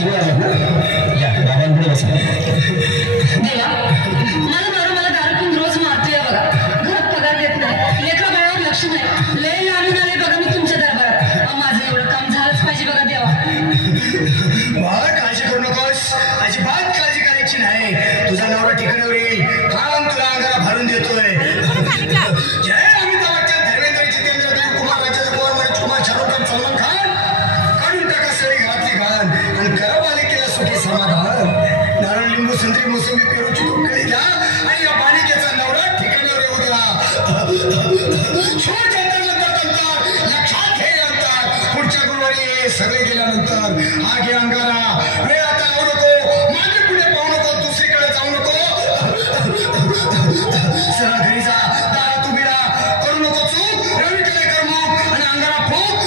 शिकून आलात ना या बाबांपुढे बसा देवा मला मारू मला दारू पिऊन रोज मारतोय बघा घरात पगार देत नाही लेकरा बाळावर लक्ष नाही लय लावून आले बघा मी तुमच्या दरबारात माझं एवढं काम झालंच पाहिजे बघा देवा बाळ काळजी करू नकोस अजिबात काळजी करायची नाही तुझा नवरा ठिकाणावर येईल काम तुला अंगाला भरून देतोय जय अमिताभ बच्चन धर्मेंद्र जितेंद्र देव कुमार राजेंद्र कुमार मनोज कुमार शाहरुख खान सलमान खान काढून टाका सगळी घरातली घाण आणि करा बालिकेला सुखी समाधान नारळ लिंबू संत्री मोसंबी पेरूची तुकडे घ्या आणि या बालिकेचा नवरा ठिकाणावर येऊ द्या छोट अंतर लक्षात घे अंतर पुढच्या गुरुवारी सगळे गेल्यानंतर हा घे अंगारा वेळ आता लावू नको मागे पुढे पाहू नको दुसरीकडे जाऊ नको सरळ घरी जा दारात उभी राहा करू नको चूक रवीकडे कर मग आणि अंगारा फूक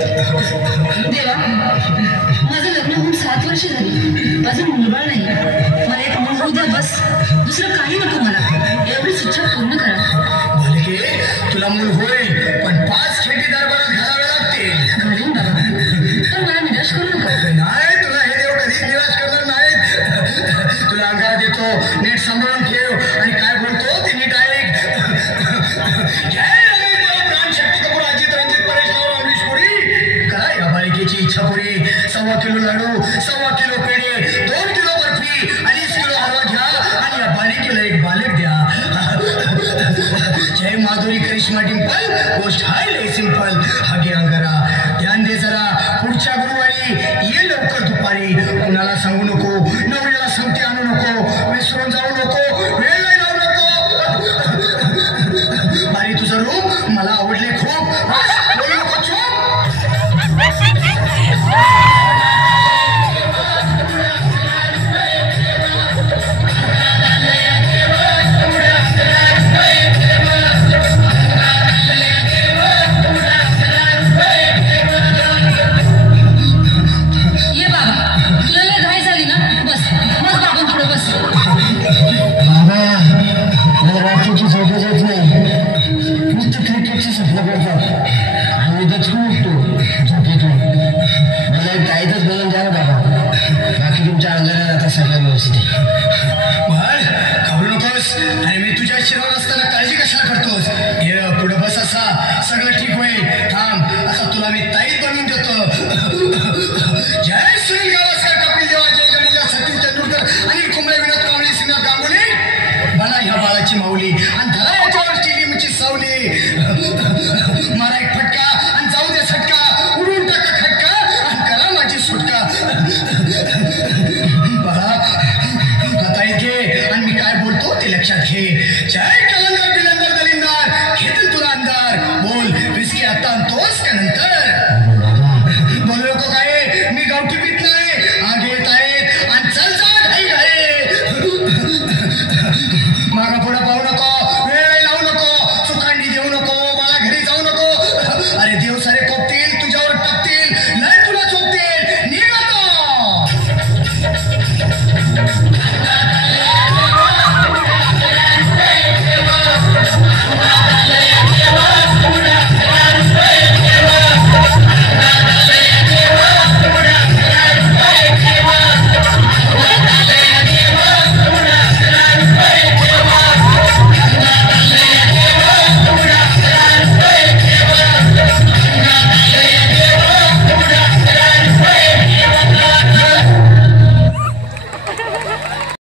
देवा माझं लग्न होऊन 7 वर्ष झाली अजून मुलबाळ नाही मला एक मूल होऊ द्या बस दुसरं काही नको मला एवढी इच्छा पूर्ण करा बालिके तुला मूल होईल पण 5 खेटी दरबारात घालावे लागतील घालीन बाबा पण मला निराश करू नका नाही तुला हे देव कधीच निराश करणार नाहीत तुला अंगारा देतो नीट सांभाळून ठेव आणि काय बोलतो ते नीट ऐक जय रवीदेव प्राणशक्ती कपूर अजित रंजित परेश अमरीश पुरी करा या बालिकेची इच्छा पुरी 1.25 किलो लाडू 1.25 किलो पेढे 2 किलो बर्फी 2.5 किलो हलवा घ्या आणि या बालिकेला एक बालक द्या जय माधुरी करिश्मा डिंपल गोष्ट हाय लय सिंपल हागे अंगारा ध्यान दे जरा पुढच्या गुरुवारी ये लवकर दुपारी कुणाला सांगू नको नवऱ्याला सांगते आणू नको विसरून जाऊ नको वेळ नाही लावू नको बारी तुझं रूप मला आवडले खूप बोलू नको चूप ये बाबा तुला लय घाई झाली ना बस बस बाबा पुढे बस बाबा मला रात्रीची झोपच येत नाही नुसतं क्रिकेटची स्वप्न करतात आणि दचकून उठतो झोपेतून मला एक टाईटच बनवून द्या ना बाबा बाकी तुमच्या अंगाला आता सगळं व्यवस्थित आहे बाळ घाबरू नकोस आणि मी तुझ्या शिरावर असताना काळजी कशाला करतोस ये पुढे बस असा सगळं ठीक होईल थांब असा तुला मी ताईत बनवून देतो जय सुनील गावस्कर कपिल देवा जय जडेजा सचिन तेंडुलकर आणि कुंबळे विनोद कांबळे सिन्हा गांगुली बना ह्या बाळाची माऊली आणि धरा